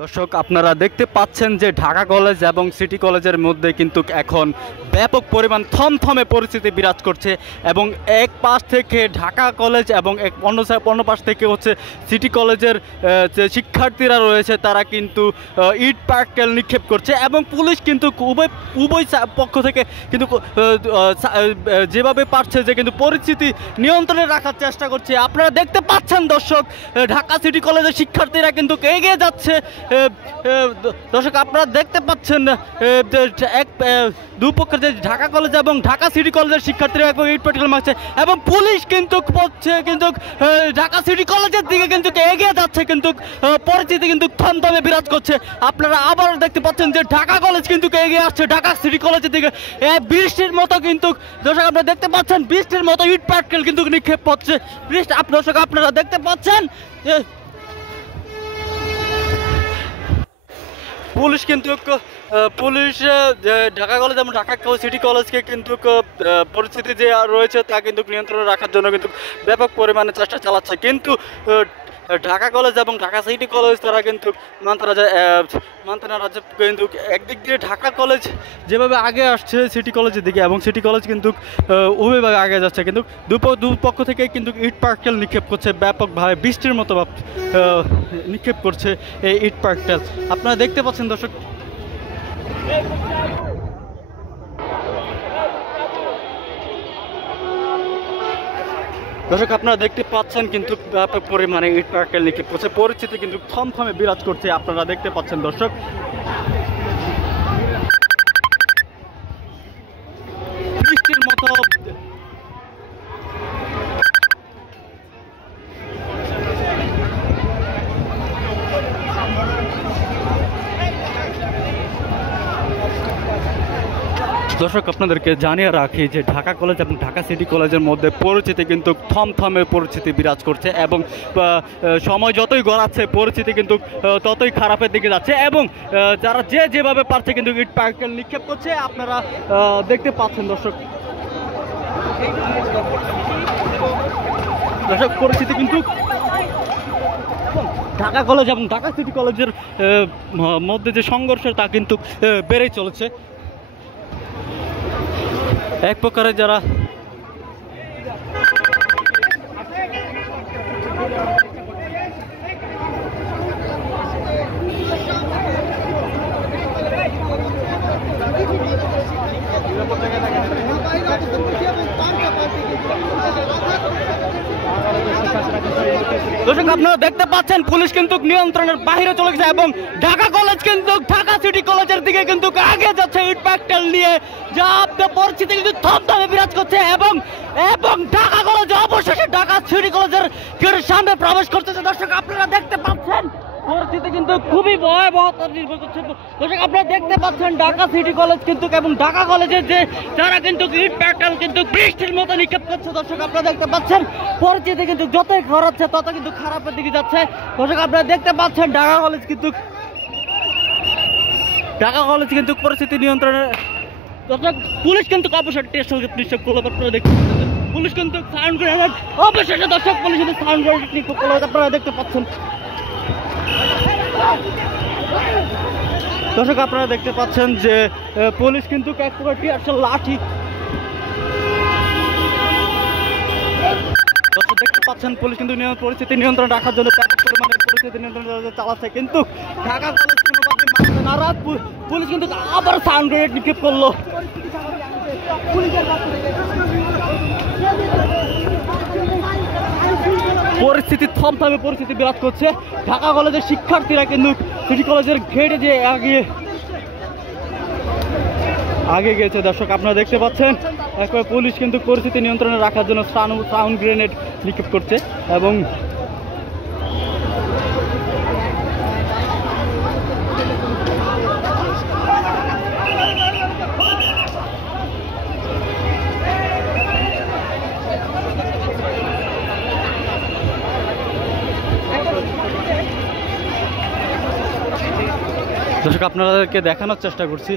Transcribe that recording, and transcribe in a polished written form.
দর্শক আপনারা দেখতে পাচ্ছেন যে ঢাকা কলেজ এবং সিটি কলেজের মধ্যে কিন্তু এখন ব্যাপক পরিমাণ থমথমে পরিস্থিতি বিরাজ করছে এবং এক পাশ থেকে ঢাকা কলেজ এবং অন্য পাশ থেকে হচ্ছে সিটি কলেজের যে শিক্ষার্থীরা রয়েছে তারা কিন্তু ইট পাটকেল নিক্ষেপ করছে এবং পুলিশ কিন্তু উভয় পক্ষ থেকে কিন্তু যেভাবে পারছে যে কিন্তু পরিস্থিতি নিয়ন্ত্রণে রাখার চেষ্টা করছে। আপনারা দেখতে পাচ্ছেন দর্শক ঢাকা সিটি কলেজের শিক্ষার্থীরা কিন্তু এগিয়ে যাচ্ছে। দর্শক আপনারা দেখতে পাচ্ছেন দুপক্ষের যে ঢাকা কলেজ এবং ঢাকা সিটি কলেজের শিক্ষার্থীরা ইট পাটকেল মারছে এবং পুলিশ কিন্তু ঢাকা সিটি কলেজের দিকে কিন্তু এগিয়ে যাচ্ছে, কিন্তু পরিস্থিতি কিন্তু থমথমে বিরাজ করছে। আপনারা আবার দেখতে পাচ্ছেন যে ঢাকা কলেজ কিন্তু এগিয়ে আসছে ঢাকা সিটি কলেজের দিকে। বৃষ্টির মতো কিন্তু দর্শক আপনারা দেখতে পাচ্ছেন বৃষ্টির মতো ইট পাটকেল কিন্তু নিক্ষেপ হচ্ছে। দর্শক আপনারা দেখতে পাচ্ছেন পুলিশ ঢাকা কলেজ এবং ঢাকা সিটি কলেজকে কিন্তু পরিস্থিতি যে রাখছে তা কিন্তু নিয়ন্ত্রণে রাখার জন্য কিন্তু ব্যাপক পরিমাণে চেষ্টা চালাচ্ছে, কিন্তু ঢাকা কলেজ এবং ঢাকা সিটি কলেজ তারা কিন্তু মানতে না রাজ্যে কিন্তু একদিক দিয়ে ঢাকা কলেজ যেভাবে আগে আসছে সিটি কলেজের দিকে এবং সিটি কলেজ কিন্তু ওইভাবে আগে যাচ্ছে, কিন্তু দুপক্ষ থেকে কিন্তু ইট পাটকেল নিক্ষেপ করছে ব্যাপকভাবে বৃষ্টির মতো নিক্ষেপ করছে এই ইট পাটকেল। আপনারা দেখতে পাচ্ছেন দর্শক আপনারা দেখতে পাচ্ছেন কিন্তু ব্যাপক পরিমাণে ইট পাটকেল নিক্ষেপ করছে, পরিস্থিতি কিন্তু থমথমে বিরাজ করছে। আপনারা দেখতে পাচ্ছেন দর্শক বৃষ্টির মতো দর্শক আপনাদেরকে জানিয়ে রাখি যে ঢাকা কলেজ এবং ঢাকা সিটি কলেজের মধ্যে পরিস্থিতি কিন্তু থমথমে পরিস্থিতি বিরাজ করছে এবং সময় যতই গড়াচ্ছে পরিস্থিতি কিন্তু ততই খারাপের দিকে যাচ্ছে এবং যারা যেভাবে পারছে কিন্তু ইট পাটকেল নিক্ষেপ করছে। আপনারা দেখতে পাচ্ছেন দর্শক পরিস্থিতি কিন্তু ঢাকা কলেজ এবং ঢাকা সিটি কলেজের মধ্যে যে সংঘর্ষ তা কিন্তু বেড়েই চলেছে। এক প্রকারে যারা দর্শক আপনারা দেখতে পাচ্ছেন পুলিশ কিন্তু নিয়ন্ত্রণের বাইরে চলে গেছে এবং ঢাকা কলেজ কিন্তু ঢাকা সিটি কলেজের দিকে কিন্তু আগে যাচ্ছে ইট পাটকেল নিয়ে, যা পরিস্থিতি কিন্তু থমথমে বিরাজ করছে এবং ঢাকা কলেজ অবশেষে ঢাকা সিটি কলেজের গেটের সামনে প্রবেশ করতেছে। দর্শক আপনারা দেখতে পাচ্ছেন পরিস্থিতি কিন্তু খুবই ভয়াবহতা নির্ভর করছে। দর্শক আপনারা দেখতে পাচ্ছেন ঢাকা সিটি কলেজ কিন্তু এবং ঢাকা কলেজের যে তারা কিন্তু ইট পাটকেল কিন্তু বৃষ্টির মতো নিক্ষেপ করছে। দর্শক আপনারা দেখতে পাচ্ছেন পরিস্থিতি কিন্তু যতই খরাচ্ছে তত কিন্তু খারাপের দিকে যাচ্ছে। দর্শক আপনারা দেখতে পাচ্ছেন ঢাকা কলেজ কিন্তু পরিস্থিতি নিয়ন্ত্রণে। দর্শক পুলিশ কিন্তু অবশ্যই টেস্ট নিক্ষেপ করলো। আপনারা দেখতে পাচ্ছেন পুলিশ কিন্তু সাউন্ড গ্রেনেড অবশেষে দর্শক পুলিশ কিন্তু সাউন্ড গ্রেনেড নিক্ষেপ করলো। আপনারা দেখতে পাচ্ছেন দর্শক আপনারা দেখতে পাচ্ছেন যে পুলিশ কিন্তু এক প্রকার টিয়ারশেল লাঠি দর্শক দেখতে পাচ্ছেন পুলিশ কিন্তু পরিস্থিতি নিয়ন্ত্রণ রাখার জন্য ব্যাপক পরিমাণে পরিস্থিতি নিয়ন্ত্রণ চালাচ্ছে, কিন্তু ঢাকা কলেজ কোনোভাবে মানতে নারাজ। পুলিশ কিন্তু আবার সাউন্ড গ্রেনেড নিক্ষেপ করলো। পরিস্থিতি থমথমে পরিস্থিতি বিরাজ করছে। ঢাকা কলেজের শিক্ষার্থীরা কিন্তু সিটি কলেজের গেটে যে আগে গেছে। দর্শক আপনারা দেখতে পাচ্ছেন একবার পুলিশ কিন্তু পরিস্থিতি নিয়ন্ত্রণে রাখার জন্য সাউন্ড গ্রেনেড নিক্ষেপ করছে এবং দর্শক আপনাদেরকে দেখানোর চেষ্টা করছি